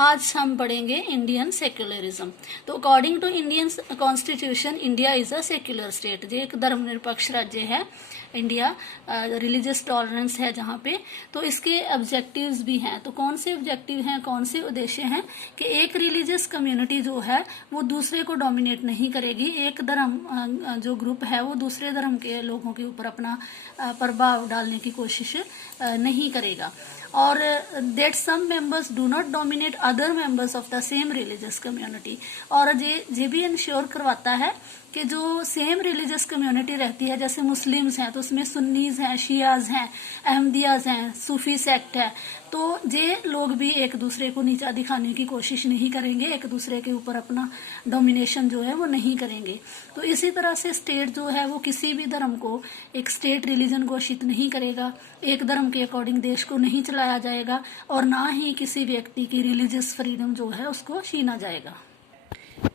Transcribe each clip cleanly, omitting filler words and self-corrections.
आज हम पढ़ेंगे इंडियन सेक्युलरिज्म। तो according to Indian constitution India is a secular state. जो एक धर्मनिरपेक्ष राज्य है इंडिया, रिलीजियस टॉलरेंस है जहाँ पे। तो इसके ऑब्जेक्टिव्स भी हैं। तो कौन से ऑब्जेक्टिव हैं, कौन से उद्देश्य हैं कि एक रिलीजियस कम्युनिटी जो है वो दूसरे को डोमिनेट नहीं करेगी। एक धर्म जो ग्रुप है वो दूसरे धर्म के लोगों के ऊपर अपना प्रभाव डालने की कोशिश नहीं करेगा। और that some members do not dominate other members of the same religious community। और ये भी इंश्योर करवाता है कि जो सेम रिलीजियस कम्युनिटी रहती है, जैसे मुस्लिम्स हैं तो उसमें सुन्नीज हैं, शियाज हैं, अहमदियाज हैं, सूफी सेक्ट है, तो ये लोग भी एक दूसरे को नीचा दिखाने की कोशिश नहीं करेंगे, एक दूसरे के ऊपर अपना डोमिनेशन जो है वो नहीं करेंगे। तो इसी तरह से स्टेट जो है वो किसी भी धर्म को एक स्टेट रिलीजन घोषित नहीं करेगा, एक धर्म के अकॉर्डिंग देश को नहीं चलाया जाएगा, और ना ही किसी व्यक्ति की रिलीजियस फ्रीडम जो है उसको छीना जाएगा।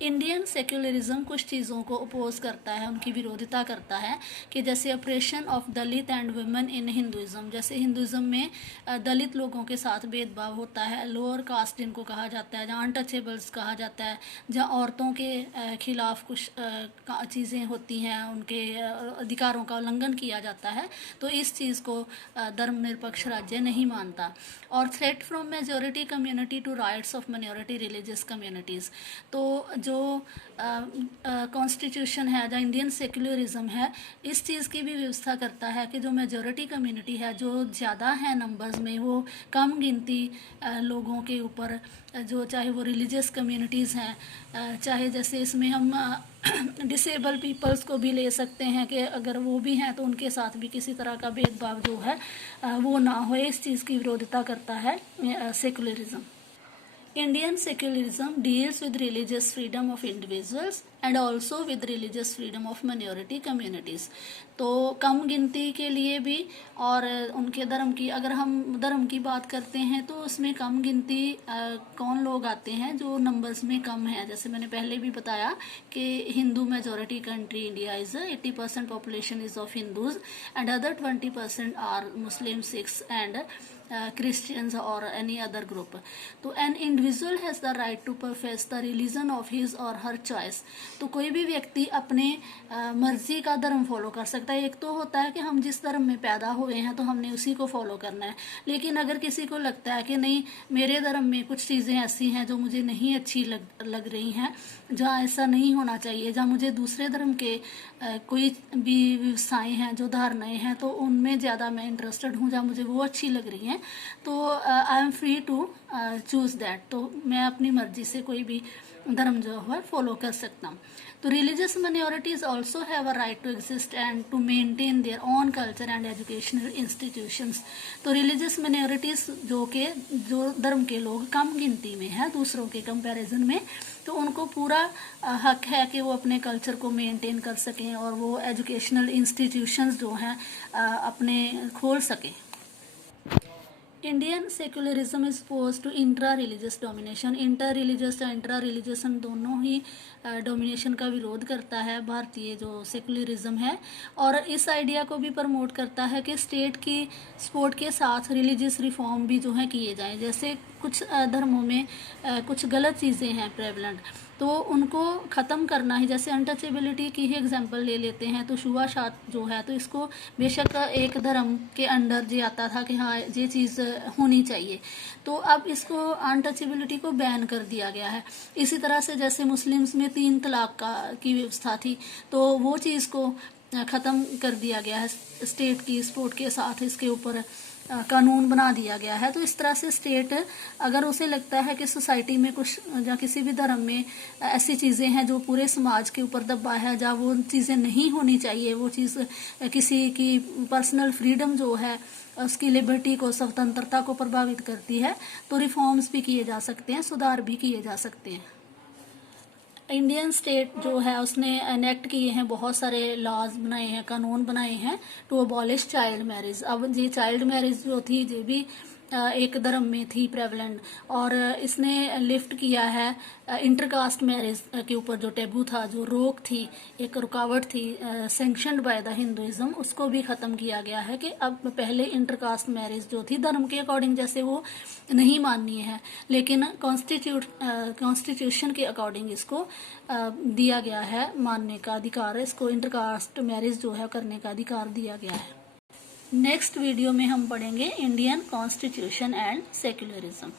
इंडियन सेक्युलरिज्म कुछ चीज़ों को अपोज करता है, उनकी विरोधिता करता है, कि जैसे operation of Dalit and women in Hinduism. जैसे हिंदुइज्म में दलित लोगों के साथ भेदभाव होता है, लोअर कास्ट जिनको कहा जाता है, जहाँ अनटचेबल्स कहा जाता है, जहाँ औरतों के खिलाफ कुछ चीज़ें होती हैं, उनके अधिकारों का उल्लंघन किया जाता है। तो इस चीज़ को धर्मनिरपेक्ष राज्य नहीं मानता। और threat from majority community to rights of minority religious communities. तो जो कॉन्स्टिट्यूशन है, जो इंडियन सेक्युलरिज्म है, इस चीज़ की भी व्यवस्था करता है कि जो मेजॉरिटी कम्युनिटी है, जो ज़्यादा है नंबर्स में, वो कम गिनती लोगों के ऊपर, जो चाहे वो रिलीजियस कम्युनिटीज़ हैं, चाहे जैसे इसमें हम डिसेबल पीपल्स को भी ले सकते हैं कि अगर वो भी हैं तो उनके साथ भी किसी तरह का भेदभाव जो है वो ना हो। इस चीज़ की विरोधिता करता है secularism. Indian secularism deals with religious freedom of individuals and also with religious freedom of minority communities। तो कम गिनती के लिए भी और उनके धर्म की, अगर हम धर्म की बात करते हैं तो उसमें कम गिनती कौन लोग आते हैं जो नंबर्स में कम है। जैसे मैंने पहले भी बताया कि Hindu majority country India is 80% population is of Hindus and other 20% are Muslim, Sikhs and Christians or any other group। तो an individual has the right to profess the religion of his or her choice। तो कोई भी व्यक्ति अपने मर्जी का धर्म follow कर सकता है। एक तो होता है कि हम जिस धर्म में पैदा हुए हैं तो हमने उसी को फॉलो करना है, लेकिन अगर किसी को लगता है कि नहीं, मेरे धर्म में कुछ चीज़ें ऐसी हैं जो मुझे नहीं अच्छी लग रही हैं, जहाँ ऐसा नहीं होना चाहिए, जहाँ मुझे दूसरे धर्म के कोई भी व्यवसाय हैं, जो धारणाएं हैं, तो उनमें ज़्यादा मैं इंटरेस्टेड हूँ, जहाँ मुझे वो अच्छी लग रही हैं, तो I am free to choose that. तो मैं अपनी मर्जी से कोई भी धर्म जो है फॉलो कर सकता हूँ। तो religious minorities also have a right to exist and to maintain their own culture and educational institutions. तो रिलीजियस माइनॉरिटीज जो धर्म के लोग कम गिनती में है दूसरों के कंपैरिजन में, तो उनको पूरा हक है कि वो अपने कल्चर को मेंटेन कर सकें और वो एजुकेशनल इंस्टीट्यूशंस जो हैं अपने खोल सकें। Indian secularism is pose to intra religious domination. Inter religious या इंट्रा रिलीजियस दोनों ही डोमिनेशन का विरोध करता है भारतीय जो सेक्युलरिज्म है, और इस आइडिया को भी प्रमोट करता है कि स्टेट की सपोर्ट के साथ रिलीजियस रिफॉर्म भी जो है किए जाएं। जैसे कुछ धर्मों में कुछ गलत चीज़ें हैं प्रेवलेंट, तो उनको ख़त्म करना ही, जैसे अनटचेबिलिटी की ही एग्जांपल ले लेते हैं, तो छुआछूत जो है, तो इसको बेशक एक धर्म के अंडर जो आता था कि हाँ ये चीज़ होनी चाहिए, तो अब इसको अनटचेबिलिटी को बैन कर दिया गया है। इसी तरह से जैसे मुस्लिम्स में 3 तलाक की व्यवस्था थी, तो वो चीज़ को ख़त्म कर दिया गया है, स्टेट की सपोर्ट के साथ इसके ऊपर कानून बना दिया गया है। तो इस तरह से स्टेट, अगर उसे लगता है कि सोसाइटी में कुछ या किसी भी धर्म में ऐसी चीज़ें हैं जो पूरे समाज के ऊपर दबा है, जहाँ वो चीज़ें नहीं होनी चाहिए, वो चीज़ किसी की पर्सनल फ्रीडम जो है, उसकी लिबर्टी को, स्वतंत्रता को प्रभावित करती है, तो रिफॉर्म्स भी किए जा सकते हैं, सुधार भी किए जा सकते हैं। इंडियन स्टेट जो है उसने एनेक्ट किए हैं, बहुत सारे लॉज बनाए हैं, कानून बनाए हैं टू अबॉलिश चाइल्ड मैरिज। अब ये चाइल्ड मैरिज जो थी ये भी एक धर्म में थी प्रेवलेंट, और इसने लिफ्ट किया है इंटरकास्ट मैरिज के ऊपर जो टेबू था, जो रोक थी, एक रुकावट थी सैंक्शनड बाय द हिंदुइज्म, उसको भी ख़त्म किया गया है कि अब पहले इंटरकास्ट मैरिज जो थी धर्म के अकॉर्डिंग जैसे वो नहीं माननी है, लेकिन कॉन्स्टिट्यूशन के अकॉर्डिंग इसको दिया गया है मानने का अधिकार, इसको इंटरकास्ट मैरिज जो है करने का अधिकार दिया गया है। नेक्स्ट वीडियो में हम पढ़ेंगे इंडियन कॉन्स्टिट्यूशन एंड सेक्युलरिज्म।